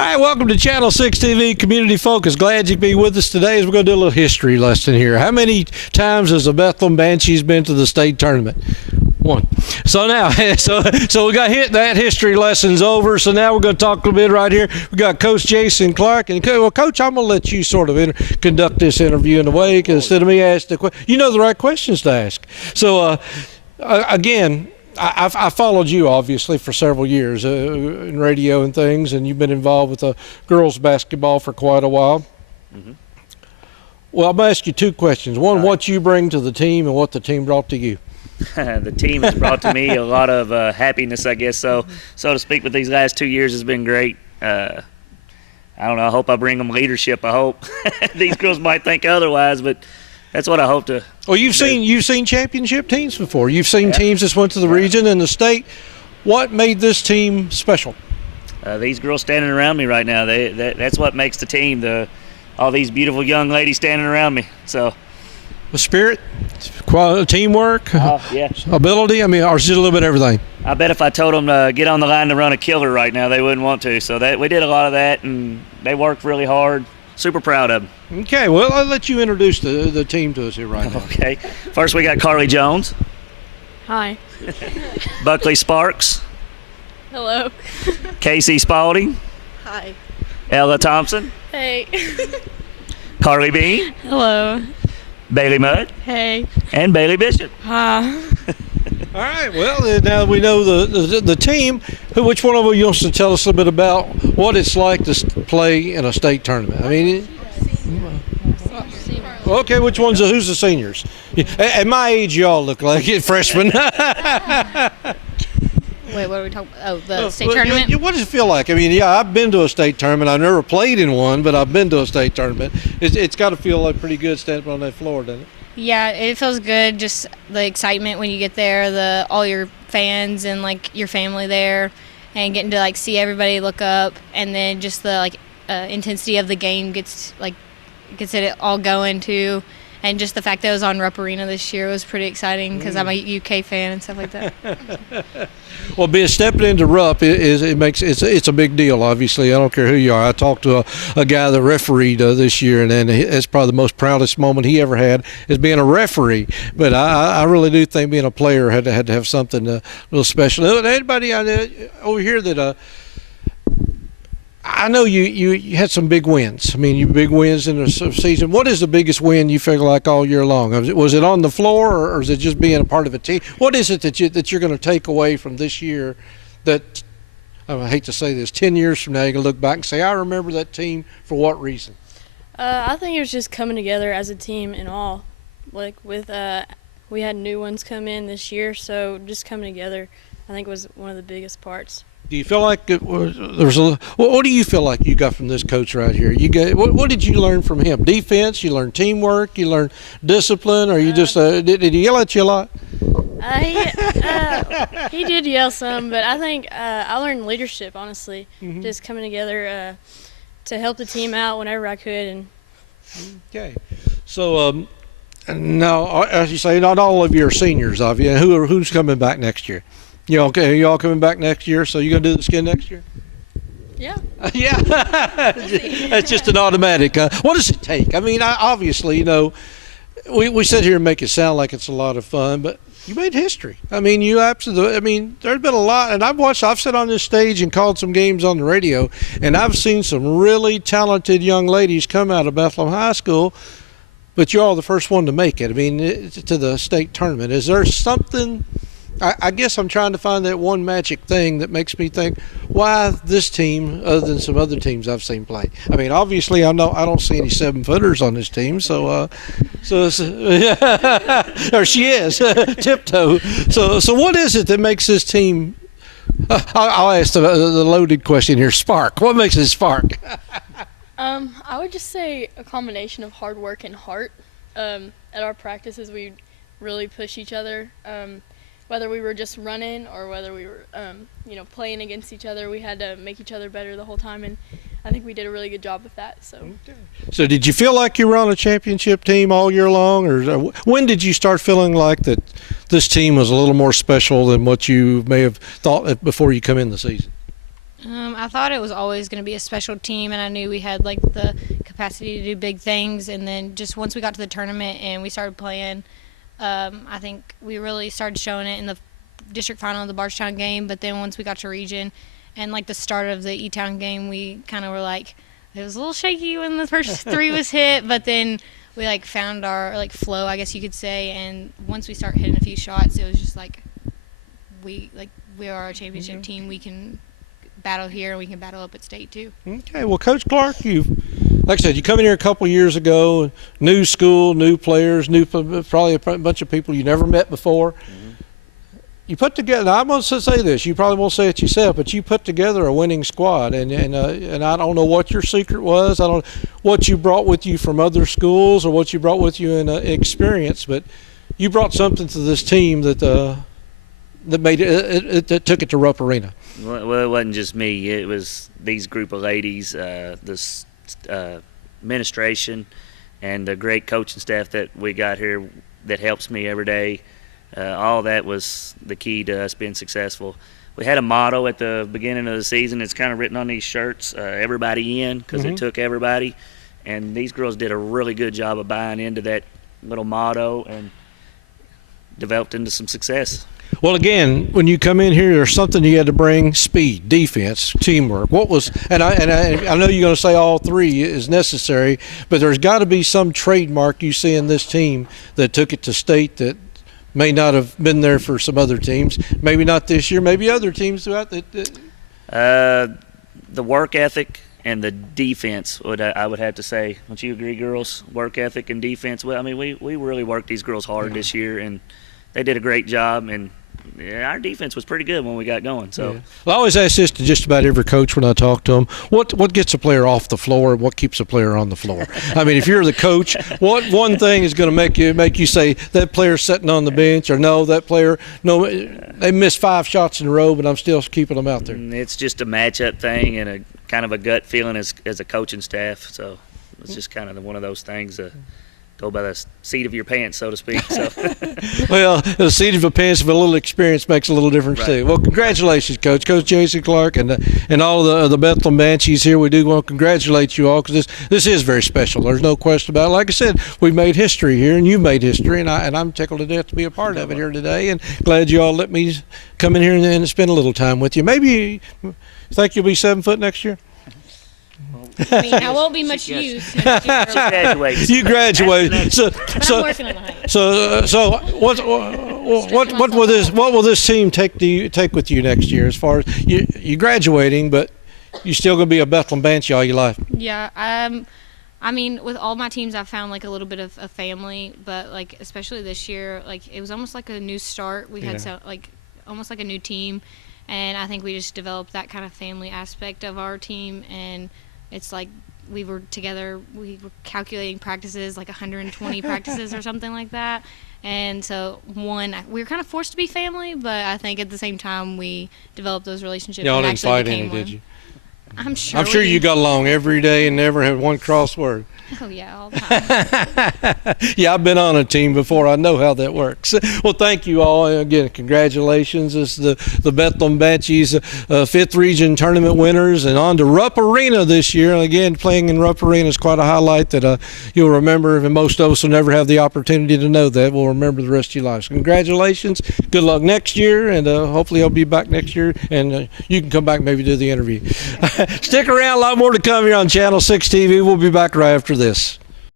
All right, welcome to Channel 6 TV Community Focus. Glad you could be with us today as we're going to do a little history lesson here. How many times has the Bethlehem Banshees been to the state tournament? One. So now, so we got that history lesson's over. So now we're going to talk a little bit right here. We got Coach Jason Clark. And, well, Coach, I'm going to let you sort of conduct this interview in a way, because instead of me asking the question, you know the right questions to ask. So, again, I followed you, obviously, for several years in radio and things, and you've been involved with girls basketball for quite a while. Mm-hmm. Well, I'm going to ask you two questions. One, what you bring to the team and what the team brought to you. The team has brought to me a lot of happiness, I guess, so to speak, with these last 2 years has been great. I don't know, I hope I bring them leadership, I hope. These girls might think otherwise, but that's what I hope to. Well, you've seen championship teams before. You've seen teams that went to the region and the state. What made this team special? These girls standing around me right now. That's what makes the team. All these beautiful young ladies standing around me. So. The spirit, teamwork, ability. I mean, or is it a little bit of everything? I bet if I told them to get on the line to run a killer right now, they wouldn't want to. So we did a lot of that, and they worked really hard. Super proud of them. Okay, well, I'll let you introduce the team to us here right now. Okay. First, we got Carly Jones. Hi. Buckley Sparks. Hello. Casey Spalding. Hi. Ella Thompson. Hey. Carly Bean. Hello. Bailey Mudd. Hey. And Bailey Bishop. Hi. All right, well, now we know the team. Which one of you wants to tell us a little bit about what it's like to play in a state tournament? I mean, okay, who's the seniors? At my age, y'all look like freshmen. Wait, what are we talking about? Oh, the state tournament? What does it feel like? I mean, yeah, I've been to a state tournament. I've never played in one, but I've been to a state tournament. It's got to feel like pretty good standing on that floor, doesn't it? Yeah, it feels good. Just the excitement when you get there, all your fans and like your family there, and getting to like see everybody look up, and then just the intensity of the game gets it all going too. And just the fact that it was on Rupp Arena this year was pretty exciting because I'm a UK fan and stuff like that. Well, stepping into Rupp it's a big deal. Obviously, I don't care who you are. I talked to a guy that refereed this year, and it's probably the most proudest moment he ever had is being a referee. But I really do think being a player had to have something a little special. Anybody over here that I know you had some big wins. I mean, you big wins in the season. What is the biggest win you feel like all year long? Was it on the floor, or is it just being a part of a team? What is it that you're going to take away from this year that, I hate to say this, 10 years from now you're going to look back and say, I remember that team for what reason? I think it was just coming together as a team and all. Like we had new ones come in this year, so just coming together I think was one of the biggest parts. Do you feel like what do you feel like you got from this coach right here? What did you learn from him? Defense? You learned teamwork? You learned discipline? Or you just did he yell at you a lot? He did yell some, but I think I learned leadership. Honestly, just coming together to help the team out whenever I could. And okay, so now as you say, not all of you are seniors, obviously. Who's coming back next year? Okay, you all coming back next year, so you going to do this again next year? Yeah. Yeah. That's just an automatic. What does it take? I mean, obviously, we sit here and make it sound like it's a lot of fun, but you made history. I mean, there's been a lot, and I've sat on this stage and called some games on the radio, and I've seen some really talented young ladies come out of Bethlehem High School, but you're all the first one to make it. I mean, to the state tournament. Is there something... I guess I'm trying to find that one magic thing that makes me think why this team, other than some other teams I've seen play. I mean, obviously, I don't see any 7-footers on this team, so or she is tiptoe. So what is it that makes this team? I'll ask the loaded question here. Spark. What makes it spark? I would just say a combination of hard work and heart. At our practices, we really push each other. Whether we were just running or whether we were, playing against each other, we had to make each other better the whole time, and I think we did a really good job with that. So did you feel like you were on a championship team all year long, or when did you start feeling like that this team was a little more special than what you may have thought before you come in the season? I thought it was always going to be a special team, and I knew we had like the capacity to do big things. And then just once we got to the tournament and we started playing, I think we really started showing it in the district final of the Bardstown game. But then once we got to region and like the start of the E-Town game, we kind of were like, it was a little shaky when the first three was hit, but then we like found our like flow, I guess you could say. And once we start hitting a few shots, it was just like we are a championship team. We can battle here and we can battle up at state too. Okay, well, Coach Clark, like I said, you come in here a couple of years ago, new school, new players, probably a bunch of people you never met before. You put together, I'm going to say this, you probably won't say it yourself, but you put together a winning squad, and I don't know what your secret was. I don't know what you brought with you from other schools or what you brought with you in experience, but you brought something to this team that made it took it to Rupp Arena. Well, it wasn't just me. It was these group of ladies, this administration, and the great coaching staff that we got here that helps me every day. All that was the key to us being successful. We had a motto at the beginning of the season. It's kind of written on these shirts, everybody in, because it took everybody. And these girls did a really good job of buying into that little motto and developed into some success. Well, again, when you come in here, there's something you had to bring: speed, defense, teamwork. What was, and I know you're going to say all three is necessary, but there's got to be some trademark you see in this team that took it to state that may not have been there for some other teams. Maybe not this year, maybe other teams throughout the work ethic and the defense, I would have to say. Don't you agree, girls? Work ethic and defense. Well, I mean, we really worked these girls hard this year, and they did a great job, and our defense was pretty good when we got going. So, well, I always ask this to just about every coach when I talk to them: what gets a player off the floor, and what keeps a player on the floor? I mean, if you're the coach, what one thing is going to make you say that player's sitting on the bench, or no, that player, no, they missed 5 shots in a row, but I'm still keeping them out there? It's just a matchup thing and a kind of a gut feeling as a coaching staff. So it's just kind of one of those things. Go by the seat of your pants, so to speak. So. Well, the seat of your pants with a little experience makes a little difference too. Well, congratulations, Coach Jason Clark, and all the Bethlehem Banshees here. We do want to congratulate you all, because this is very special. There's no question about it. Like I said, we made history here, and you made history, and I'm tickled to death to be a part of it here today, and glad you all let me come in here and spend a little time with you. Maybe you think you'll be 7 foot next year? I mean, I won't be much use. You graduated. But I'm working on the height. So what will this team take with you next year? As far as you graduating, but you still gonna be a Bethlehem Banshee all your life? Yeah. I mean, with all my teams, I've found like a little bit of a family, but like especially this year, like it was almost like a new start. We had almost like a new team, and I think we just developed that kind of family aspect of our team. And it's like we were together, we were calculating practices, like 120 practices or something like that. And so, we were kind of forced to be family, but I think at the same time we developed those relationships. Y'all and didn't actually fight became any, one. did you? I'm sure. I'm sure you got along every day and never had one cross word. Oh, yeah, all the time. Yeah, I've been on a team before. I know how that works. Well, thank you all. Again, congratulations. It's the Bethlehem Banshees 5th Region Tournament winners, and on to Rupp Arena this year. And again, playing in Rupp Arena is quite a highlight that you'll remember, and most of us will never have the opportunity to know that. We'll remember the rest of your lives. Congratulations. Good luck next year, and hopefully I'll be back next year, and you can come back maybe do the interview. Stick around. A lot more to come here on Channel 6 TV. We'll be back right after this.